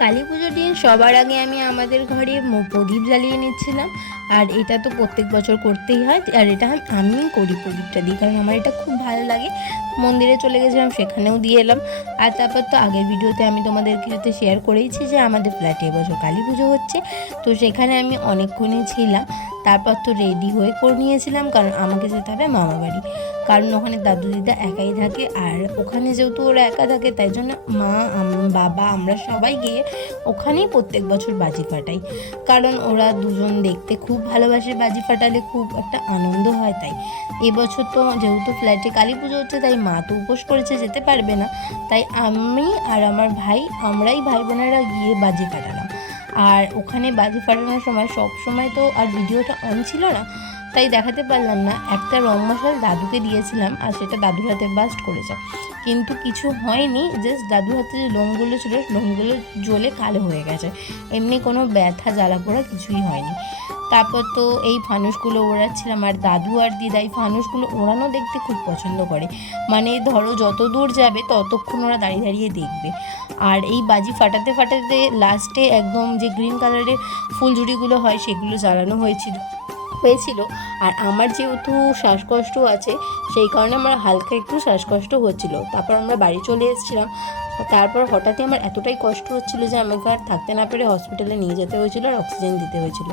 কালী পুজোর দিন সবার আগে আমি আমাদের ঘরে প্রদীপ জ্বালিয়ে নিচ্ছিলাম। আর এটা তো প্রত্যেক বছর করতেই হয়, আর এটা আমি করি প্রদীপটা দিই, কারণ আমার এটা খুব ভালো লাগে। মন্দিরে চলে গেছিলাম, সেখানেও দিয়ে এলাম। আর তারপর তো আগের ভিডিওতে আমি তোমাদেরকে সাথে শেয়ার করেইছি যে আমাদের ফ্ল্যাটে এবছর কালী পুজো হচ্ছে। তো সেখানে আমি অনেকক্ষণই ছিলাম। তারপর তো রেডি হয়ে করে নিয়েছিলাম, কারণ আমাকে যেতে হবে মামা বাড়ি, কারণ ওখানে দাদু দিদা একাই থাকে। আর ওখানে যেহেতু ওরা একা থাকে, তাই জন্য মা বাবা আমরা সবাই গিয়ে ওখানেই প্রত্যেক বছর বাজি ফাটাই, কারণ ওরা দুজন দেখতে খুব ভালোবাসে। বাজি ফাটালে খুব একটা আনন্দ হয়। তাই এবছর তো যেহেতু ফ্ল্যাটে কালী পুজো হচ্ছে, তাই মা তো উপোস করেছে, যেতে পারবে না। তাই আমি আর আমার ভাই, আমরাই ভাই বোনেরা গিয়ে বাজি ফাটালাম। আর ওখানে বাজি ফাটানোর সময় সব সময় তো আর ভিডিওটা অন ছিল না, তাই দেখাতে পারলাম না। একটা রং মশাল দাদুকে দিয়েছিলাম, আর সেটা দাদুর হাতে বাস্ট করেছে, কিন্তু কিছু হয়নি। জাস্ট দাদুর হাতে যে লোমগুলো ছিল, লোমগুলো জ্বলে কালো হয়ে গেছে, এমনি কোনো ব্যথা জ্বালা পোড়া কিছুই হয়নি। তারপর তো এই ফানুসগুলো ওড়াচ্ছিলাম, আর দাদু আর দিদা এই ফানুসগুলো ওড়ানো দেখতে খুব পছন্দ করে। মানে ধরো যত দূর যাবে ততক্ষণ ওরা দাঁড়িয়ে দাঁড়িয়ে দেখবে। আর এই বাজি ফাটাতে ফাটাতে লাস্টে একদম যে গ্রিন কালারের ফুলঝুড়িগুলো হয়, সেগুলো জ্বালানো হয়েছিল। আর আমার যেহেতু শ্বাসকষ্ট আছে, সেই কারণে আমার হালকা একটু শ্বাসকষ্ট হচ্ছিল। তারপর আমরা বাড়ি চলে এসেছিলাম। তারপর হঠাৎই আমার এতটাই কষ্ট হচ্ছিল যে আমাকে আর থাকতে না পেরে হসপিটালে নিয়ে যেতে হয়েছিল, আর অক্সিজেন দিতে হয়েছিল।